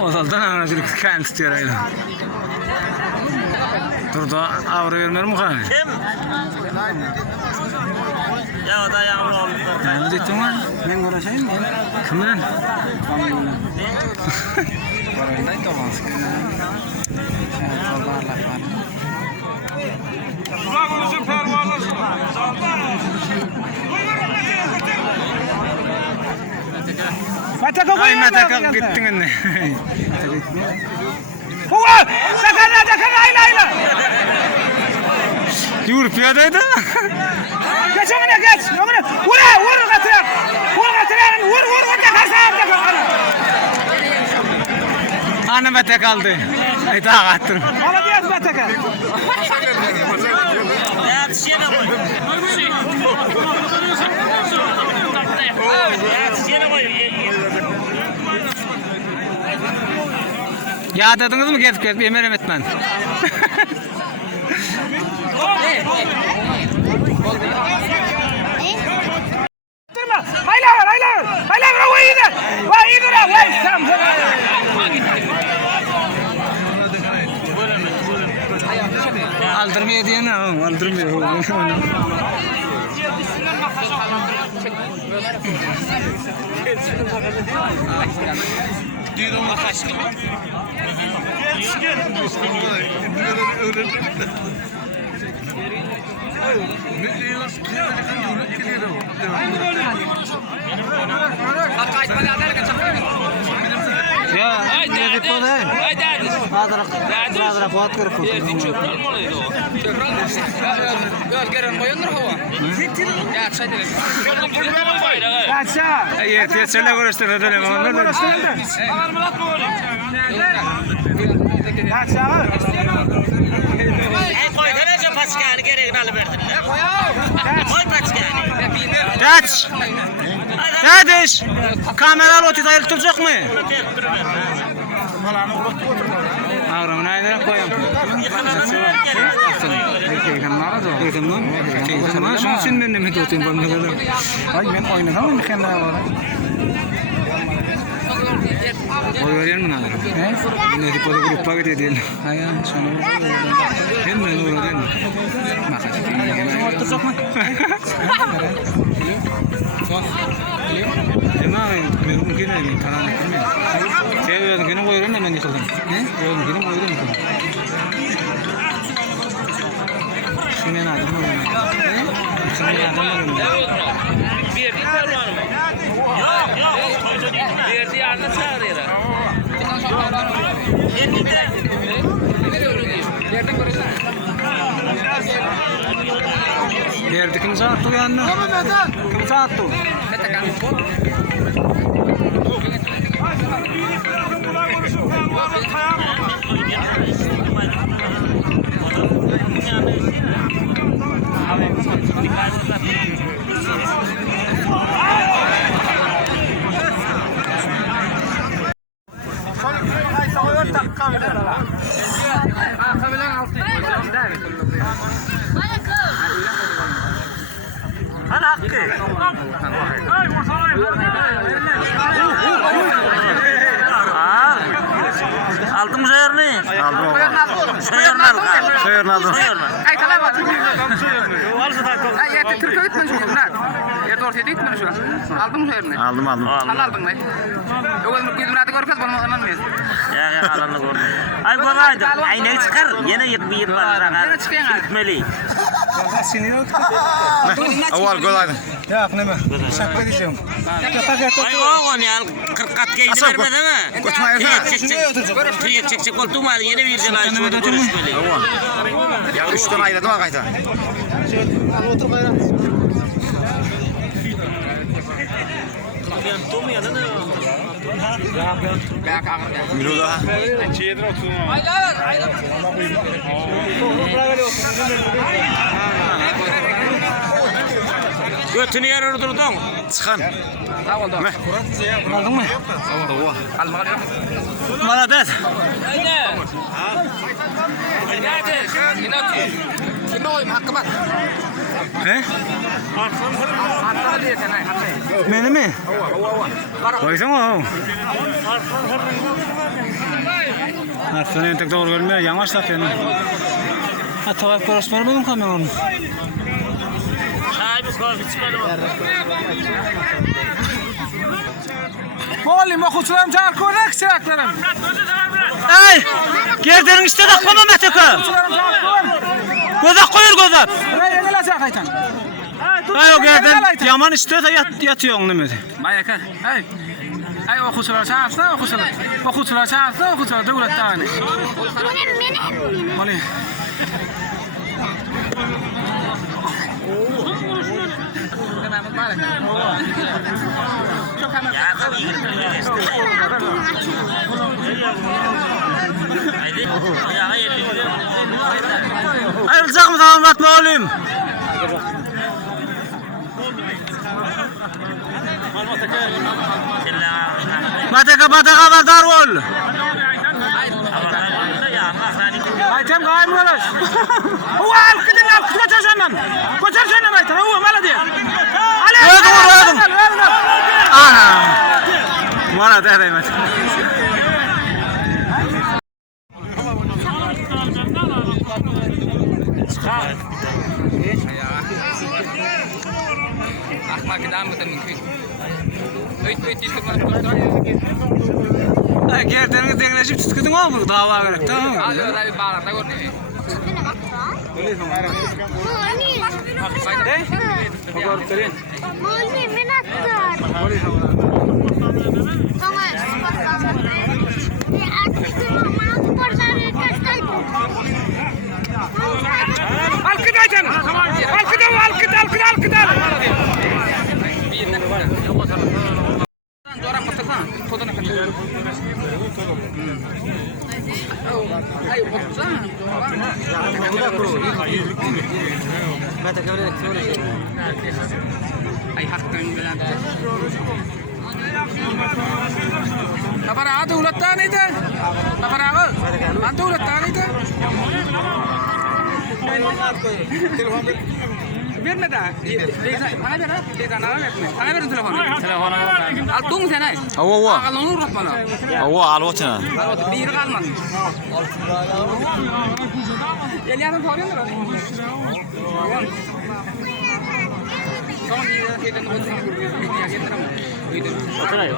Ozaldan anacılık kan tutuyor öyle. Durdu avro vermer mi kan? Kim? Ya da yavru oldu. Ne diyeceksin lan? Ben uğraşayım mı? Kim bilen? Parayla tamamsın. Ay mataka gittin anne. Huwa! Sakana ayla. Yürü piyadaydı. Geç ona geç. Ona vur gatır. Vur da kasap da. Ana mete kaldı. Ay daha attım. Ala diyaz bataka. Ya tişene koy. Ya tişene koy. Ya dediniz mi gelip emerem etmen? Durma. Hayla o iyidir. Va iyidir. Vay sam. Aldırmıyor diye ne? Aldırmıyor. Ya, ne diyorsun? Hazır kuat kırık. Aşağı. Ya, tiyatçıyla görüştün ödülüm. Aşağı. Koy derece paskani gereğini alıverdin. Koy paskani. Kaç! Kardeş! Kameralı otu ayırıp duracak mı? Ağrımın ayına koyayım. Erkekten şunu sen ben de mi tutayım bana kadar? Ay ben oynadım kendine var. Oy veriyor mu nalar? Ne tipo de grupo que te tiene? Ay, son. Hem ne olur değil mi? Makasih. Oturacak mı? Emang mungkin ini karena kami. Saya mungkin koyuyorum hemen yıkıldım. Ne? Mungkin koyuyorum. Şimdi ne adam mı? Şimdi ne adam mı? Bir var mı? Yok. Bir yardım çağırıyor. Yerdi kim sattı yanına? Kim sattı? Ana hakkı. Aldın mı sayarını? Aldım. Sayarını al. Sayarını aldım. Ay kalama. Ay yetti Türkiye gitmedi şu an. Yetti ortaya gitmedi şu an. Aldın mı sayarını? Aldım. Allah aldın mı? Yok gidip rahat görkez bana anlamıyor. Ya alanı gördüm. Ay kolaydı. Aynayı çıkar. Yine yetmeyip var. Yine çıkıyor yani. Gitmeli. Awal kolaydı. Ya ne mi? Şaka diyeceğim. Ay oğlan ya. 40 kat geydi vermedi mi? Koçmayın ha. Çek koltuğum var. Yine bir cana şöyle görüşmeli. Ya 3 tane ayladım ha kayta. Milo da. Götünü yer ördürdün. Çıkan. oldu. Aldın mı? Almalı yok. Maladet. Kime koyayım hakkı var. He? Hakkı diyesen hay hakkı. Meni mi? Koysana o. Arkadan entek doğru gelmiyor. Yavaşlat yani. Ha tavak parası vermedim kameranın. Muallim okuçularım çağır korrek sıraklarım. Ay! Gerderin işte de koyma metekı. Okuçularım çağır kor. Gözak koyur gözak. Buraya gelecek aytan. Ay o gerden yaman işte de yatıyor onu demedi. Mayaka. Hey. Ay okuçular çağırsın okuçular. Okuçular çağırsın okuçular devlet tane. Mali. Ayrılacak mı damat mı oğlum? Mateka vardar ol. Aytem gayet mi olaş? Uva alkıdın alkıdın koçar senden. Koçar senden aytem. Uva mala diye. Öldüm. Ana. Bana değerli. Ahmak giden mi mümkün? Gerderini dengleşip tutkudun mu? Dava gerek tamam mı? Hadi öyle bir bağlarda görünüyor. Alkıd ayten. Alkıd. Ay hakkın bilen. Kapara ulat tanıydı. Kapara Anta ulat tanıydı. Verme daha. Bana ver ha. Bana verme. Bana verin telefonu. Al tung sen ay. Ava. Al onu uğrat bana. Ava alvatına. Al bir kalmaz. Gel yarın sorayım mı? Tamam iyi. Şeyden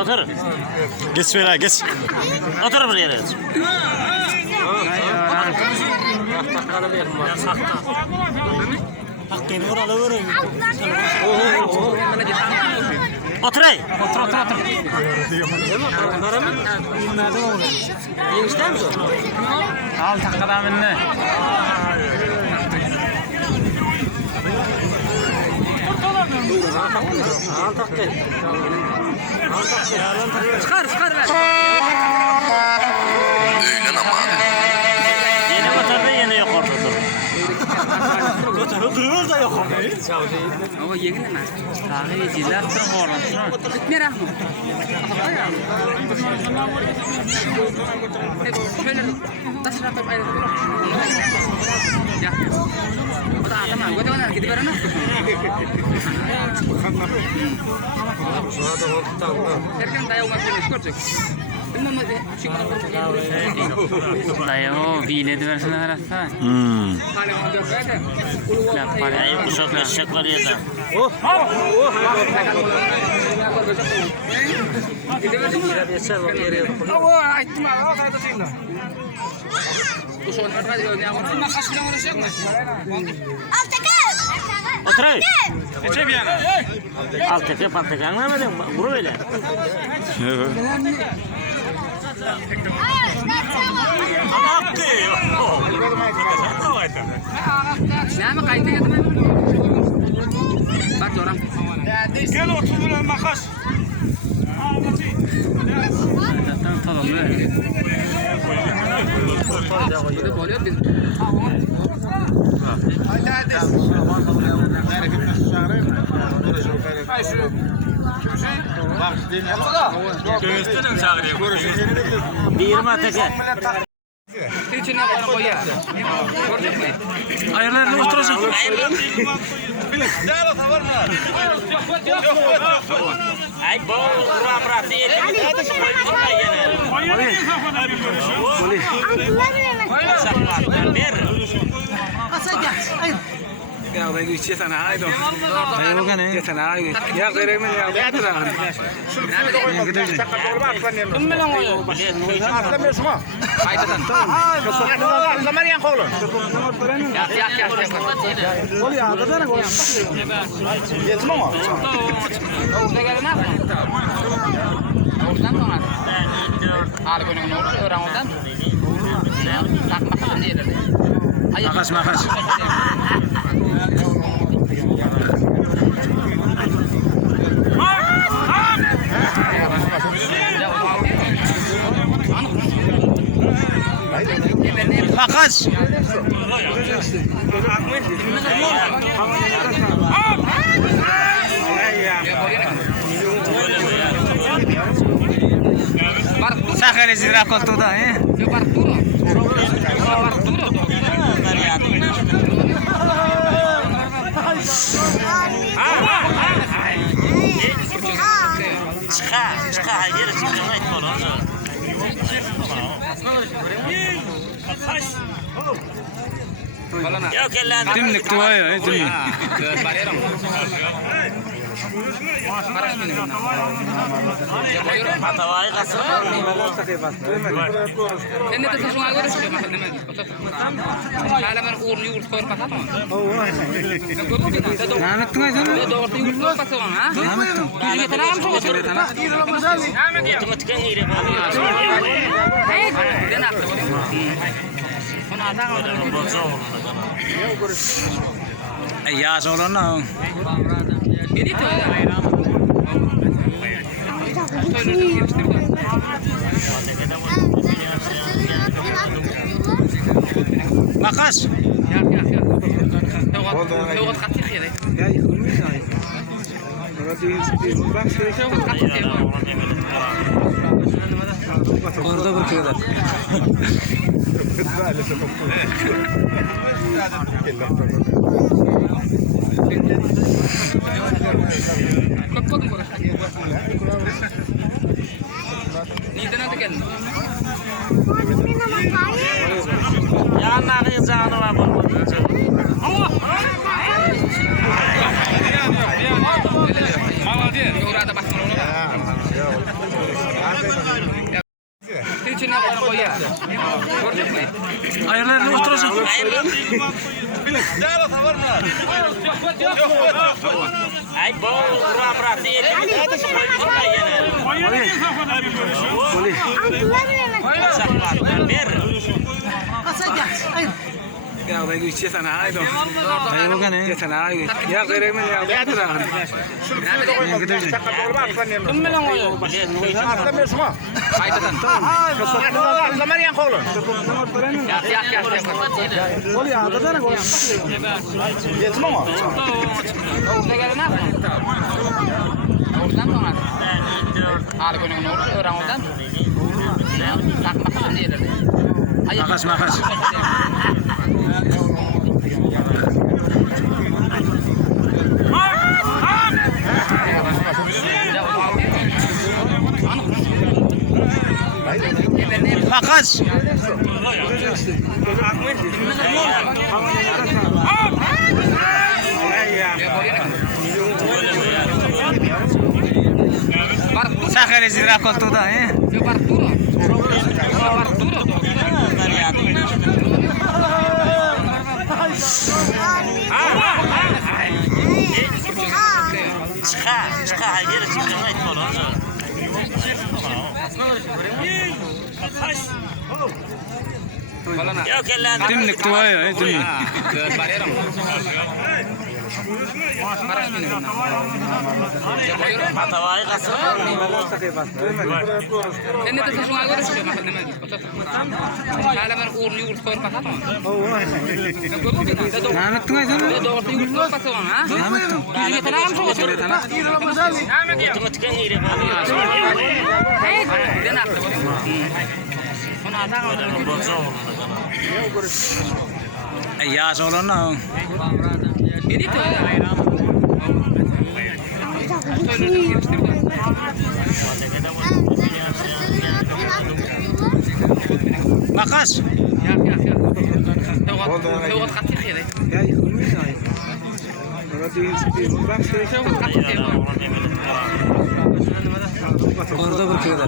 Otur. Geç böyle geç. Otur buraya. Hakkını vur alıverin. Otur. Al takkadan minne. Çıkar ver. Yine oturdu yine yok ortada. Duruyor da yok. Ama yemin mi? Tabii ciler de var. Gitme rahmı. Şöyle taşla top ayrı. Ya. O da adam var. Götüne gidip verene. Erken dayağı olmak görecek. Dayo, vine de versene arastan. Ay uşak eşekler yedi. Otur. Alttaki patlık anlamadın mı? Vur öyle. Ne kaydı yedim. Bak oram. Gel otur makas. Tamam öyle. Burada oluyor biz. Hadi. Değirme teke. İçine koyar. Gördün mü? Ayarlarını oturacak. Ay bu ramrat değil. Bir. Ya da geçiyor sana haydo. Haydo kan ya sana haydo. Ya kere mi ya da tara. Ya gidiyor. Faydadan. Makas makas. Makas. Sakale zira koltuda eh. Çıka hayır çıkamayız falan. Yok ellendi. Timlik tuwa ya timlik. Hatavayı kasır. Sen de taşıma görürsün mesela demek. Hala ben uğurlu yurt koyup kapatamam. Namet tunga sen. Doğru yurt koyup kapatamam ha. Namet tung. Yüzüge tanağım çok oturuyor. Otomatikten yere bağlı. Den attı. Onu atar. Ya sonra Biri de öyle. makas. Tevgat katı xiyade. Ya yıkılmıyor ya. Orada bir kere. Bakmadım burası. Niden adı geldi? Ya nakı canı var bu. Orada bakma onu da. İçine koyar. Gördün mü? Ayarlarını oturacak. Ay bu ramrat değil. Bir. Ya da geçiyor sana haydo. Haydo kan ya sana haydo. Ya kere mi ya da tara. Ya gidiyor. Faydadan. Makas makas. Makas. Sakale zira koltuda eh. Çıka hayır çıkamayız falan. Yok ellendi. Timlik tuwa ya timlik. Karaş beni bundan. Atavayı kasır. Sen ne de şuna göre şey mahalleme. Hala ben uğurlu yurt koyup patat mı? Namettin aydan. Doğru yurt koyup patat mı? Namettin. Yüzüge tanağım çok otur. Otumu tıkan yeri. Ben attı. Onu atan Ya sonra Dedi to. Makas. Ya. Tevgat katı xiyade. Ya yıkılmıyor ya. Orada bir kere.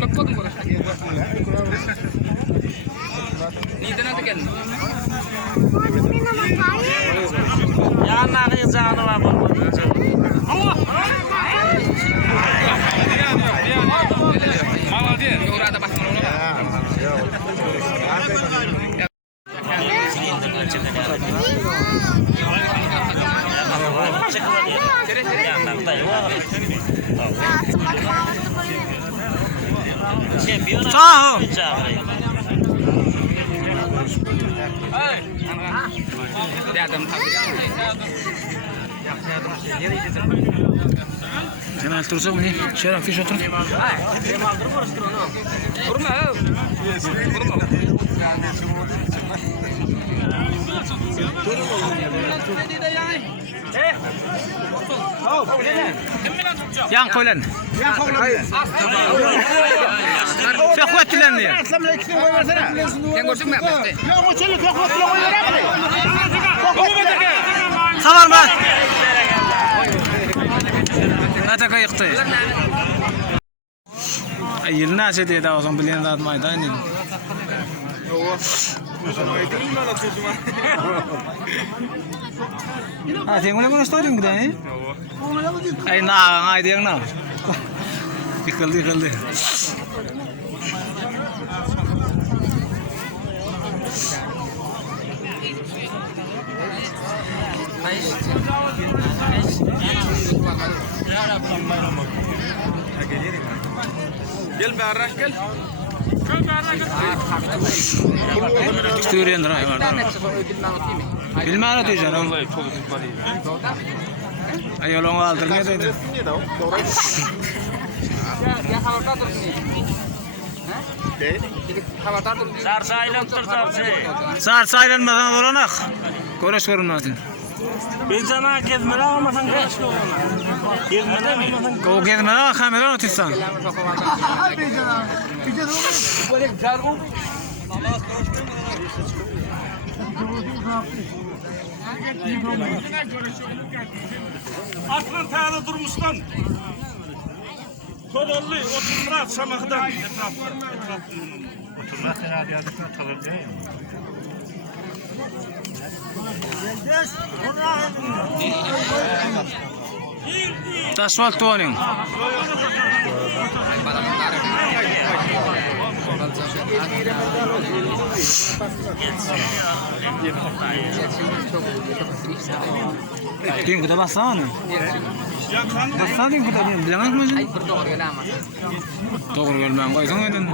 Bak kodum burası. Niden adı geldi? Ya nakı canı var bu. Orada bakma ona. Sağ ol. Sen altırsa mı? Şeref fiş otur. Yan koylan. Fekvet dilen diye. Sen görsün mü? Savar mı? Ataka yıktı. Yılın nasi diye daha o zaman bilen daha maydan değil. Ah, tiang mana kau story kita ni? Ay na, ay tiang na. Dikal. Gel berrak gel. Story yang ramai mana? Bilmem ne diyeceğim. Ayo long alter ne dedi? Ya havatar dur ni. Havatar dur. Sarsaylan tutarsa. Sar saylan masan olanak. Konuş korunmasın. Bir sana gezmeden olmasan kaç gezmeden olmasan Kau gezmeden kamera notisan. Aslan tane durmuştan. Kodollu oturmurat samaktan. Oturmurat herhalde yadısına kalır değil mi? Asfalt tuaning. Kim kita basah ni? Basah kim kita ni? Bilang aku macam. Berdoa ke lama. Togor gelmem kau iseng eden.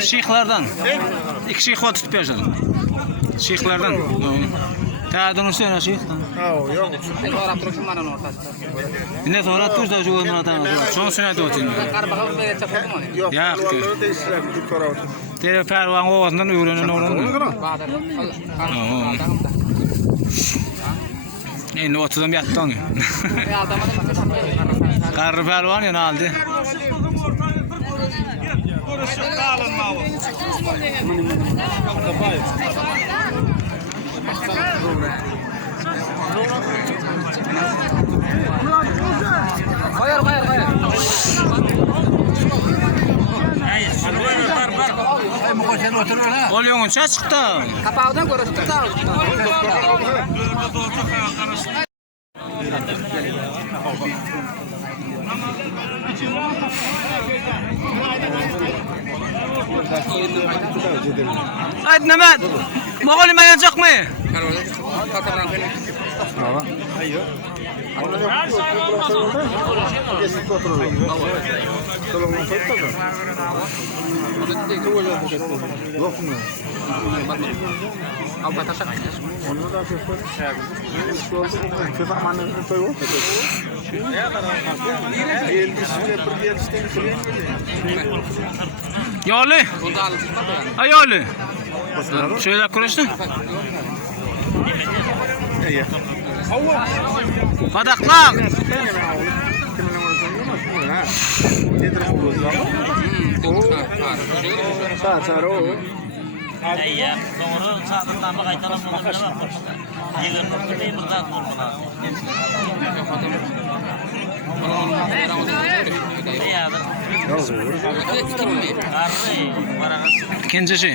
Şeyhlerden. İki şeyh var tutup yaşadım. Şeyhlerden. Tadan usta şeyhten. Orang terus mana nota. Ne sonra tuz da şu ondan atan. Son sene de otin. Karba böyle çapı mı? Ya. Tere pervan o ondan öğrenen oranın. Bahadır. Ne otudan yattın. Karı pervan ya aldı. Hayır. Ol yoğunça çıktı. Kapağından görürsün. Haydi Mehmet. Moğol mayacak mı? Yolu. Ayolu. Şöyle kuruştun. Badaklar. Iya, nomor saat pertama kaitan sama apa? Jangan ini berkat normal. Iya, İkinci şey.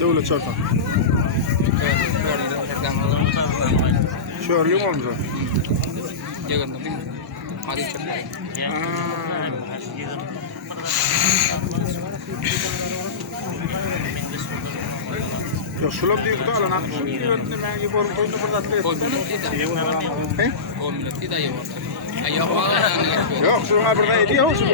Devlet çarpan. Şöyle mi olmuş? Ya şulam diye kutu alan akşam diyor ne ben yiyorum koyun burada yok şu an burada ediyor olsun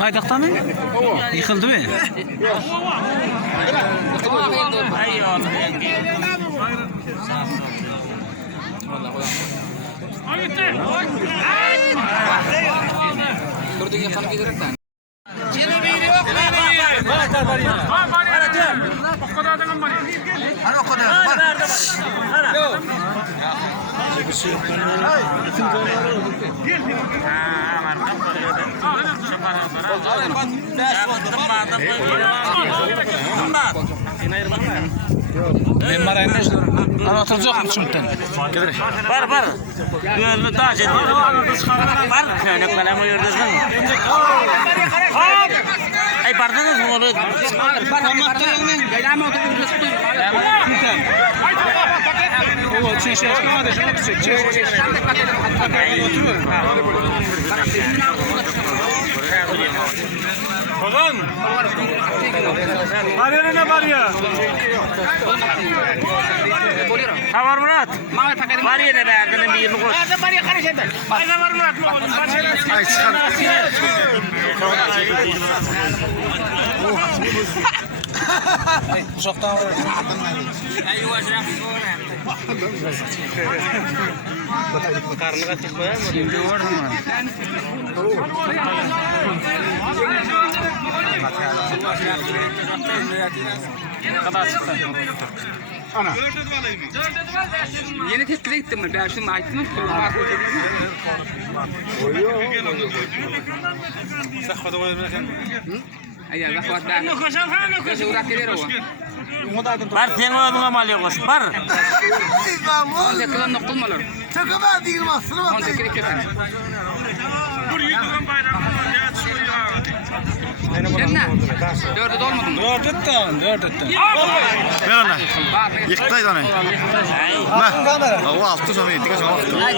Aydakta mı? Yıkıldı mı? Ben maraymış. Ana oturacak mı çümten? Bar. Gönlü taş ediyor. Bar. Ne kadar mı yürüdün? Ay pardon mu oldu? O çeşe yapmadı. Çeşe. Bakan. Var ne var ya? Haber Murat. Var ya ne beğendin bir yıllık. Var Murat. Ay çıkar. Uzaktan vurur. Karnına çıkma mı? Şimdi var mı? Ana. Yeni tepkide gittim ben. Ben şimdi açtım. Sakfada koyarken. Ayya zakhwat ben. Kaç uğrak gelir o. Bar tengo bunga mal yok bar. On tekrar noktalmalar. Çakama değil mi aslında? On tekrar kesin. Sen dördü dolmadın mı? Dört etti. Ver ona. Yıktaydı onu. O altı sonra yedik o zaman. Ay,